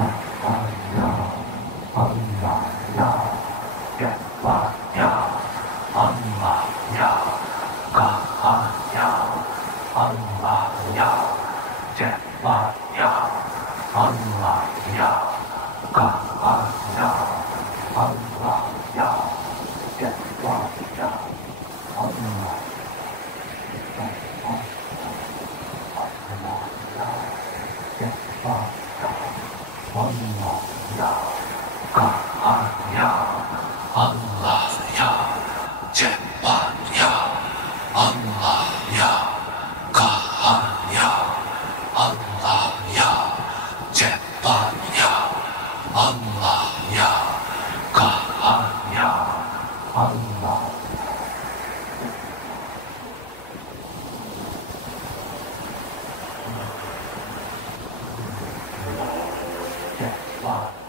Cahaya Allah ya, Cahaya Allah ya, Cahaya Allah ya, Cahaya Allah ya, Cahaya Allah ya, Cahaya Allah. Allah ya, Cahaya Allah ya, cepat ya, Allah ya, Cahaya Allah ya, cepat ya, Allah ya, Cahaya Allah. Cepat